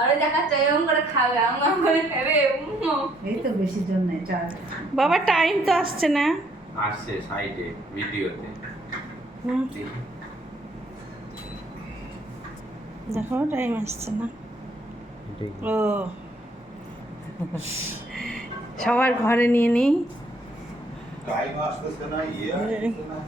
আরে দেখাচ্ছে এরকম করে খাবে আমার করে খাবে এই তো বেশি জন নেই চার। বাবা টাইম তো আসছে না। আসছে সাইডে ভিডিওতে। হুম, দেখো টাইম আসছে না। ও সবার ঘরে নিয়ে নিই। টাইম আসতেছে না, ইয়ে আসতেছে না।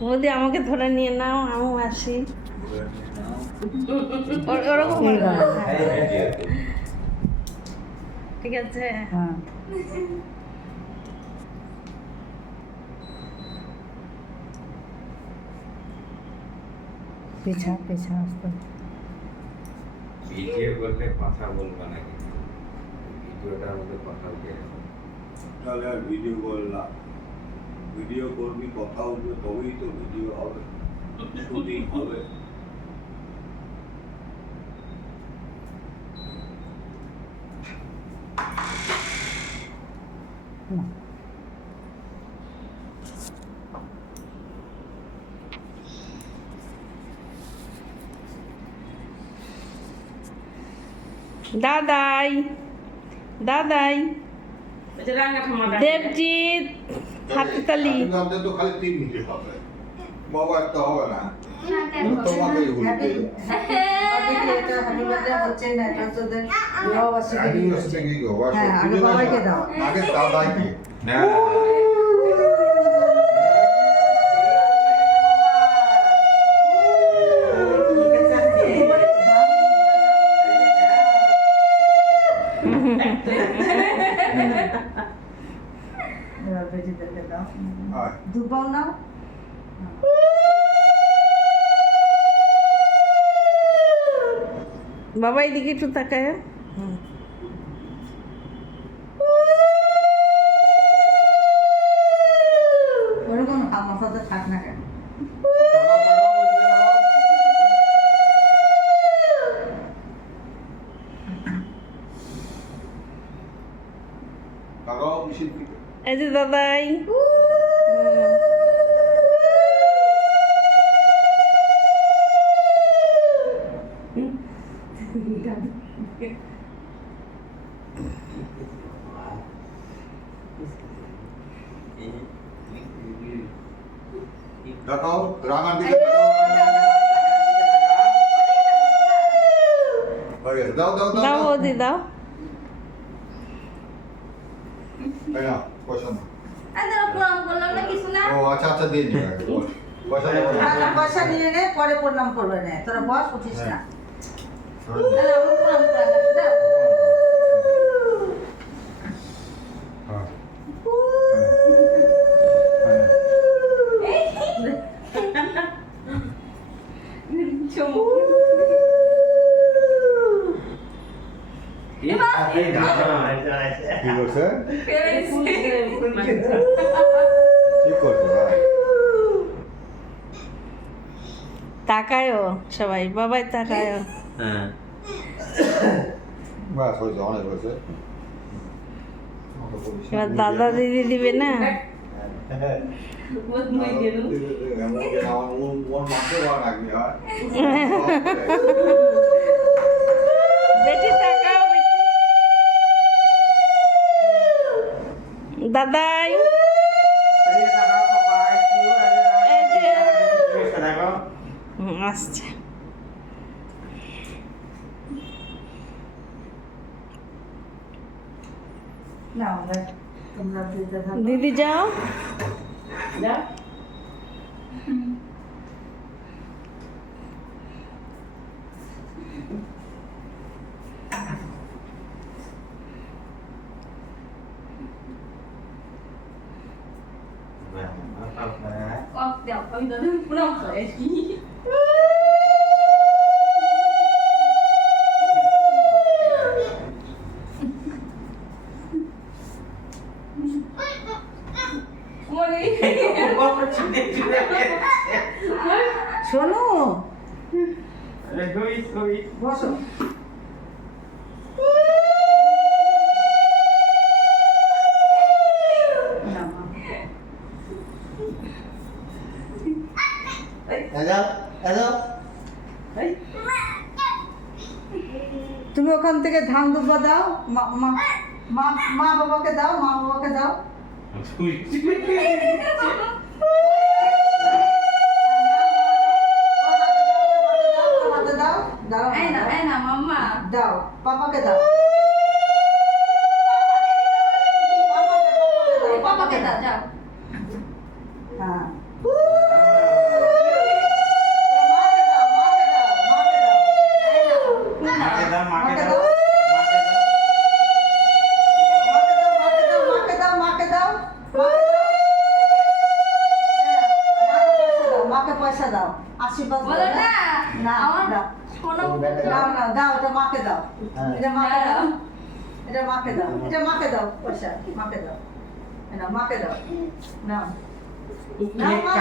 বৌদি আমাকে ধরে নিয়ে নাও, আমিও আসি। ওরকম এই করো। গলা। হ্যাঁ, ঠিক আছে। হ্যাঁ পেছা পেছা আসতে ভিডিও করলে কথা বলবা না কিন্তু ভিডিওটার মধ্যে কথা উঠে গেছে। তাহলে আর ভিডিও করলাম, ভিডিও করবি, কথা উঠবে, তবেই তো ভিডিও হবে, শুটিং হবে। না দাদাই দাদাই দেবজিৎ হাততালি। আপনাদের তো খালি 3 মিনিট হবে, বাবা একটা হবে না, তোমাকেই উঠবে। হ্যাপি বার্থডে হচ্ছে না, এটা হচ্ছে ওদের বিবাহবার্ষিকী হ্যাপি দিন বার্থডে হচ্ছে। কি গো, বাস হ্যাঁ, আগে বাবাইকে দাও। আগে দাদাইকে। না এবার বেটিদেরকে দাও। হয়। দুপাও নাও। বাবা এদিকে একটু তাকায়। হুম। ওরকম আমার সাথে থাক না কেন। তাকাও, তাকাও, ওইদিকে তাকাও। তাকাও মিশির দিকে। এই যে দাদাই। তাকাও, রাঙার দিকে তাকাও। হয়ে গেছে, দাও দাও দাও দাও দাও। বৌদি দাও। এই নাও, পয়সা নাও। আরে প্রণাম করলাম না কিছু না ও আচ্ছা আচ্ছা দিয়ে দিও আগে, বল। পয়সা দাও। টাকা পয়সা নিয়ে নে, পরে প্রণাম করবে না। তোরা বস, উঠিস না। আরে আমার প্রণাম করা দাও হ্যাঁ। চুমু কি করছে? ফেলেছি কি করছে ভাই? তাকায়ও সবাই, বাবাই তাকায়ও। হ্যাঁ বাস হয়েছে, অনেক হয়েছে। এবার দাদা দিদি দিবে না। বহুত মই গেল আমার মন মানতে পারে না কি হয়। বেটি তাকাও বেটি। দাদাই এই যে। আসছে। না, আমরা তোমরা দিতে থাকো। দিদি যাও। যা। কক দাও আমি তো প্রণাম করেছি মনে শোনো, বসো। তুমি ওখান থেকে ধান দুব্বা দাও, মা মা মা মা বাবাকে দাও, মা বাবাকে দাও। হাতে দাও, দাও, এই না মাম্মা দাও, পাপাকে দাও। পাপাকে দাও যাও হ্যাঁ। মাকে দাও, মাকে দাও, মাকে দাও, মাকে দাও, মাকে পয়সা দাও, আশীর্বাদ বলো করো। না না, আমার দাও। সোনা দাও না, দাও, এটা মাকে দাও, এটা মাকে দাও, এটা মাকে দাও, এটা মাকে দাও, পয়সা মাকে দাও, এটা মাকে দাও, নাও, নাও, মা,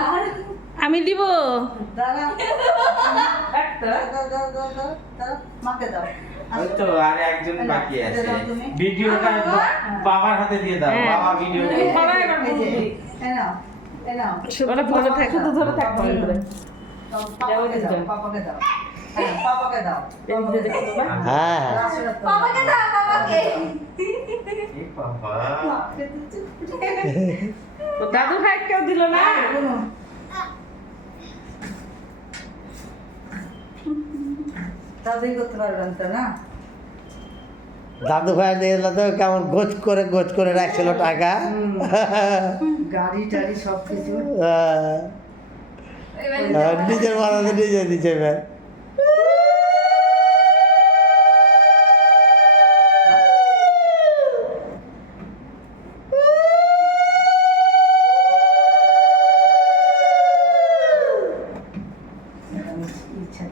নাও। আমি দিব। দাঁড়া, দাও, দাও, দাও, দাও, দাও, দাও, মাকে দাও। ওই তো আর একজন বাকি এটা আছে দাও তুমি। ভিডিওটা বাবার হাতে দিয়ে দাও হ্যাঁ। বাবা ভিডিও এই যে, এই নাও, এই নাও। ওরা ভালো থাকে। শুধু ধরে থাকো। পাপাকে দাও, পাপাকে দাও। হ্যাঁ, পাপাকে দাও। হ্যাঁ আশীর্বাদ করো। পাপাকে দাও পাপাকে এই বাবা মাকে দিচ্ছি। তো দাদু ভাই কেউ দিল না। শোনো। দাদুই করতে পারবেন তো না? দাদু ভাই নিয়ে এলো তো কেমন গোছ করে রাখছিল টাকা গাড়ি টাড়ি সব কিছু। নিজের মাথাতে নিজে দিচ্ছে এবার ইচ্ছা